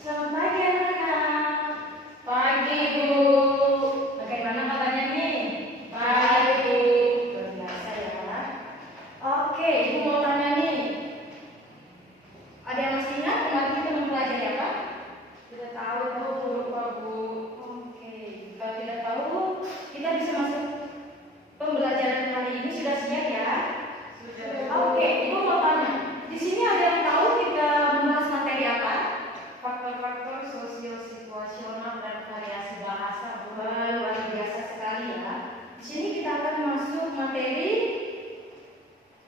Selamat pagi anak-anak. Pagi Bu. Bagaimana kabarnya nih? Baik Bu. Luar biasa ya. Oke, Ibu mau tanya nih. Ada yang masih ingat kemarin kita mempelajari apa? Tidak tahu Bu, lupa Bu. Oke, kalau tidak tahu kita bisa masuk pembelajaran hari ini. Sudah siap ya? Sudah. Oke, Ibu mau tanya. Di sini ada yang tahu kita membahas materi apa? Faktor-faktor sosio-situasional dan variasi bahasa. Luar biasa sekali ya. Di sini kita akan masuk materi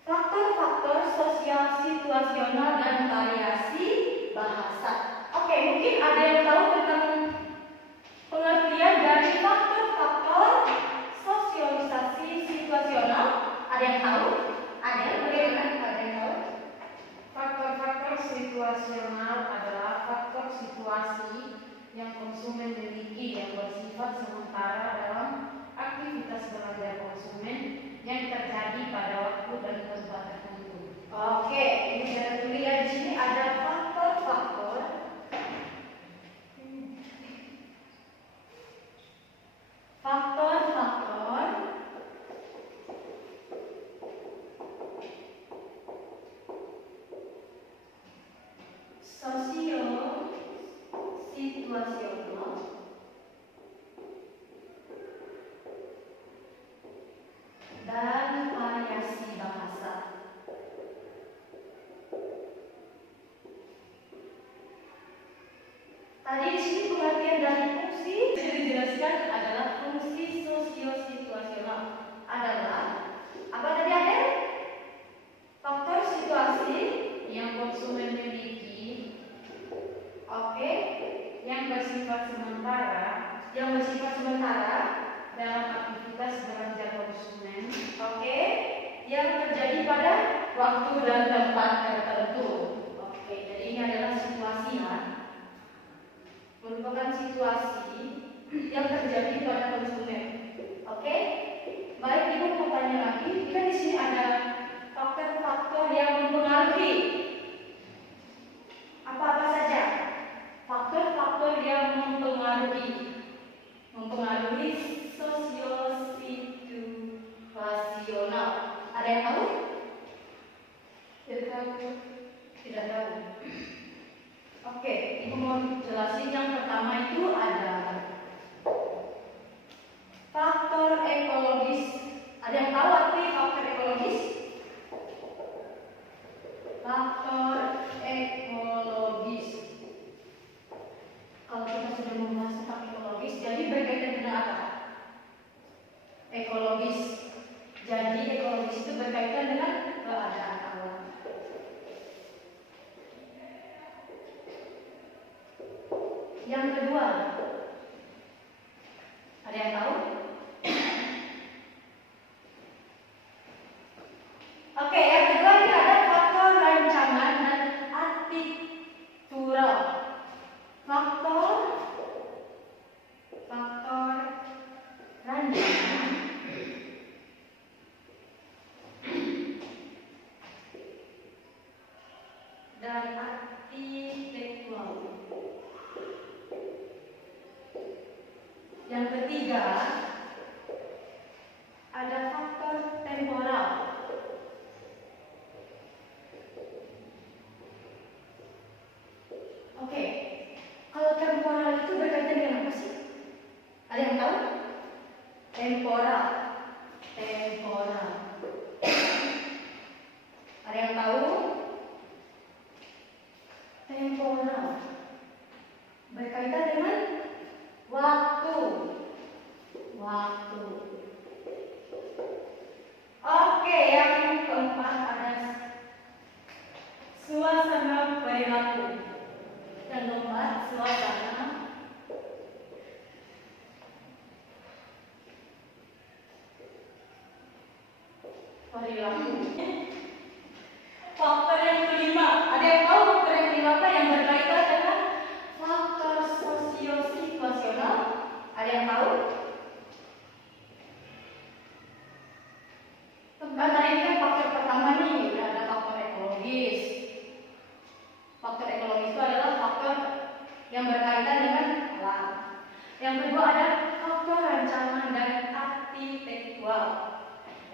faktor-faktor sosial situasional dan variasi bahasa. Oke, mungkin ada yang tahu tentang pengertian dari faktor-faktor sosialisasi situasional? Ada yang tahu? Ada? Bagaimana? Ada yang tahu? Faktor-faktor situasional adalah faktor situasi yang konsumen miliki yang bersifat sementara dalam aktivitas belanja konsumen yang terjadi pada waktu dan tempat tertentu. Oke, ini saya tulis ya, di sini ada faktor-faktor sosio-situasional dan variasi bahasa. Tadi di sini pengertian dari fungsi yang dijelaskan adalah fungsi sosio-situasional adalah apa tadi ada? Faktor situasi Yang konsumen miliki oke, yang bersifat sementara dalam aktivitas belanja konsumen oke, yang terjadi pada waktu dan tempat tertentu. Oke, jadi ini adalah situasi ya. Merupakan situasi yang terjadi pada konsumen. Oke, baik Ibu mau tanya lagi. Kita di sini ada faktor-faktor yang mempengaruhi apa-apa saja. Faktor-faktor yang mempengaruhi sosio-situasional. Ada yang tahu? Tidak tahu. Tidak tahu. Oke, Ibu mau jelasin yang pertama itu ada faktor ekologis. Ada yang tahu arti faktor ekologis? Faktor ekologis. Kalau kita sudah membahas tentang ekologis, jadi berkaitan dengan apa? Ekologis. Jadi ekologis itu berkaitan dengan keadaan alam. Yang kedua, ada yang tahu? Oke, yang kedua ini ada faktor rancangan dan arsitektural. Faktor rancangan dan arsitektural. Yang ketiga ada faktor temporal. Oke, kalau temporal itu berkaitan dengan apa sih? Ada yang tahu? Temporal. Ada yang tahu? Temporal berkaitan dengan waktu. Oke, yang keempat ada suasana perilaku. Yang keempat, suasana perilaku. Faktor yang kelima, ada yang tahu faktor yang kelima apa yang berkaitan dengan faktor sosio-situasional? Ada yang tahu? Tadi ini kan faktor pertama nih, ada faktor ekologis. Faktor ekologis itu adalah faktor Yang kedua ada faktor rancangan dan arsitektural.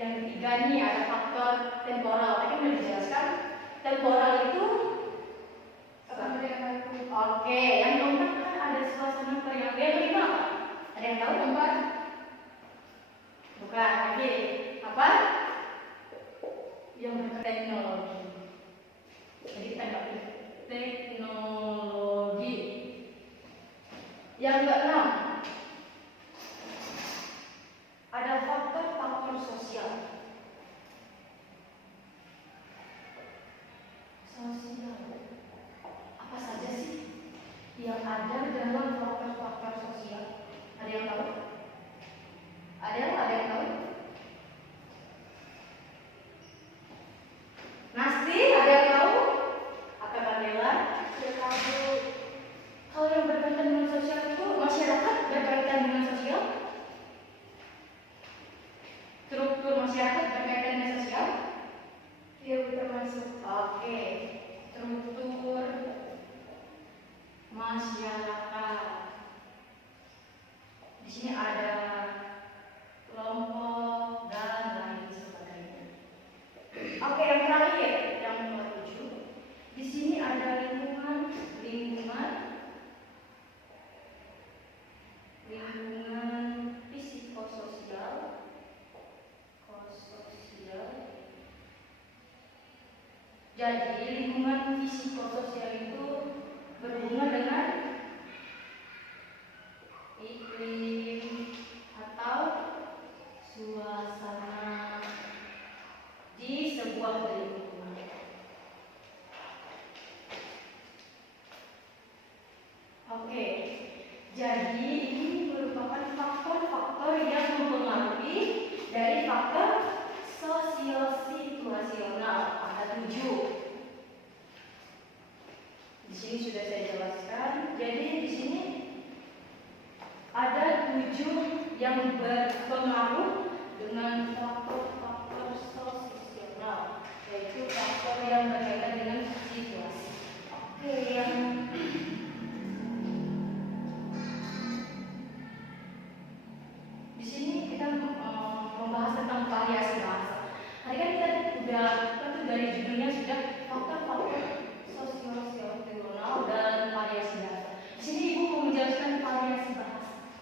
Yang ketiga nih ada faktor temporal. Tadi udah dijelaskan. Temporal itu oke, yang keempat kan ada suasana periang. Yang kelima apa? Ada yang tahu? Keempat? Bukan. Oke. Apa? Yang berteknologi. Jadi kita nggak pilih teknologi. Yang keenam ada faktor sosial. Apa saja sih yang ada dalam faktor sosial? Ada yang tahu? Ada yang tahu? Nasti, ada yang tahu? Atau Kandela? Saya tahu. Kalau yang berkaitan dengan sosial itu masyarakat berkaitan dengan sosial? Struktur masyarakat berkaitan dengan sosial? Iya, termasuk. Oke. Struktur masyarakat. Di sini ada kelompok dan lain sebagainya. Oke, yang terakhir, yang nomor 7. Di sini ada lingkungan psikososial. Jadi lingkungan psikososial itu berhubungan dengan iklim atau suasana di sebuah lingkungan. Oke, jadi ini merupakan faktor-faktor yang mempengaruhi dari faktor sosio-situasional. Ada 7. Di sini sudah saya jelaskan. Jadi di sini ada 7 yang berpengaruh dengan faktor-faktor sosial, yaitu faktor yang berkaitan dengan situasi. Oke, yang di sini kita membahas tentang variasi bahasa. Tadi kan kita udah dari judulnya sudah faktor-faktor sosio-situasional dan variasi bahasa. Di sini Ibu mau menjelaskan variasi bahasa.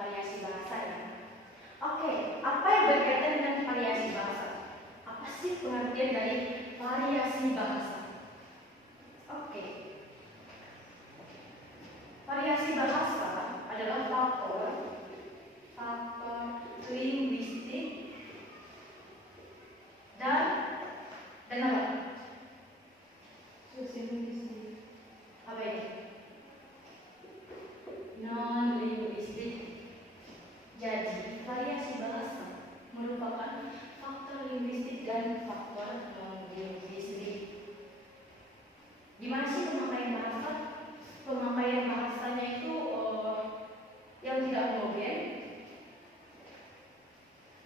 Variasi bahasa ya. Oke, apa yang berkaitan dengan variasi bahasa? Apa sih pengertian dari variasi bahasa? Oke. Variasi bahasa adalah faktor linguistik dan apa? Sosiolinguistik. Apa ini? Non-linguistik. Jadi, variasi bahasa merupakan faktor linguistik dan faktor non-linguistik. Gimana sih pemakaian bahasa? Pemakaian bahasanya itu yang tidak homogen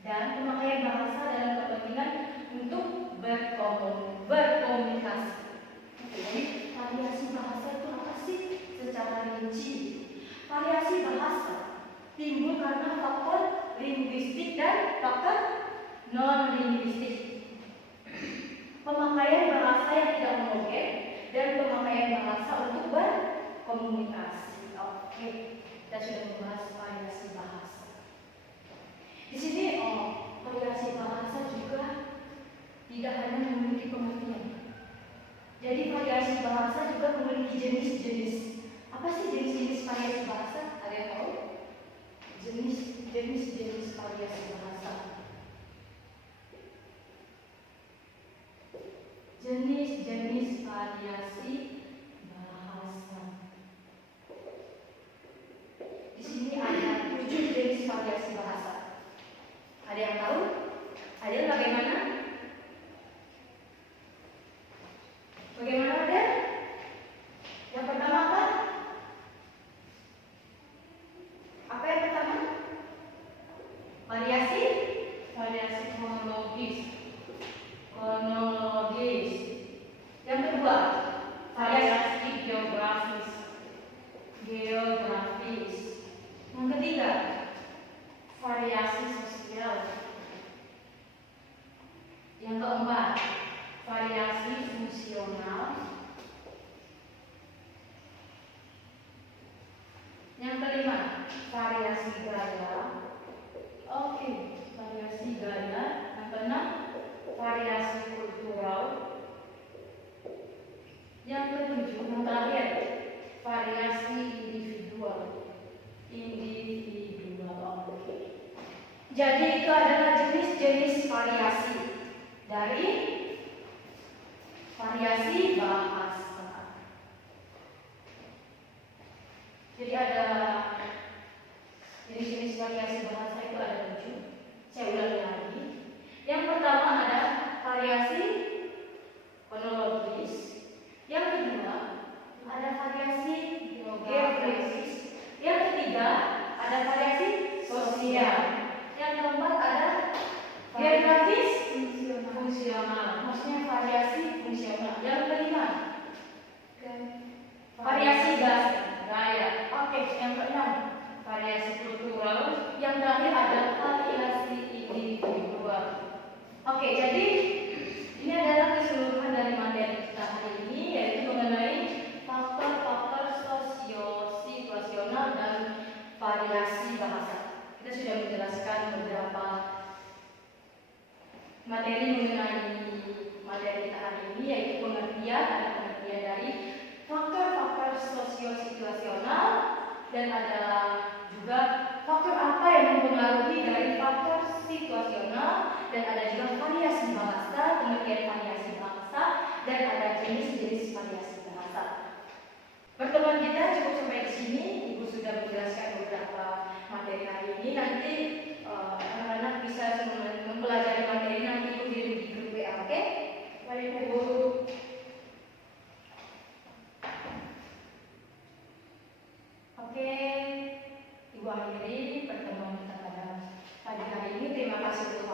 dan pemakaian bahasa dalam kepentingan untuk berkomunikasi. Jadi variasi bahasa itu apa sih secara rinci? Variasi bahasa timbul karena faktor linguistik dan faktor non-linguistik. Pemakaian bahasa yang tidak homogen dan pemakaian bahasa untuk berkomunikasi. Oke, kita sudah membahas variasi bahasa. Di sini variasi bahasa juga tidak hanya memiliki pengertian. Jadi variasi bahasa juga memiliki jenis-jenis. Apa sih jenis-jenis variasi bahasa? Ada yang tahu? Jenis-jenis variasi bahasa. Jenis-jenis variasi bahasa. Di sini ada 7 jenis variasi bahasa. Ada yang tahu? Ada yang bagaimana? Bagaimana ada? Yang pertama apa? Apa yang pertama? Variasi kronologis. Yang kedua, variasi geografis. kelima, variasi gaya. oke, variasi gaya. Yang keenam, Variasi kultural. yang ketujuh, yang terakhir, Variasi individual. individual. Oke. Jadi itu adalah jenis-jenis variasi dari variasi bahasa. Jadi ada jenis-jenis variasi bahasa itu ada 7. Saya ulangi lagi. Yang pertama ada variasi fonologis. Yang kedua ada variasi geografis. Yang ketiga ada variasi sosial. Yang keempat ada geografis Fungsional. maksudnya variasi fungsional. Yang kelima variasi gaya. Oke, yang keenam Variasi kultural. yang terakhir ada variasi individual. Oke, jadi ini adalah keseluruhan dari materi kita hari ini, yaitu mengenai faktor-faktor sosio-situasional dan variasi bahasa. Kita sudah menjelaskan beberapa materi mengenai materi kita hari ini, yaitu pengertian, ada pengertian dari faktor-faktor sosio-situasional dan ada juga faktor apa yang mempengaruhi dari faktor situasional dan ada juga variasi bahasa, pengertian variasi bahasa dan ada jenis-jenis variasi bahasa. Pertemuan kita cukup sampai di sini. Ibu sudah menjelaskan beberapa materi hari ini. Nanti anak-anak bisa mempelajari materi nanti Ibu kirim di grup WA, oke? Baik, Ibu. Oke, Ibu akhiri pertemuan kita pada pagi hari ini. Terima kasih untuk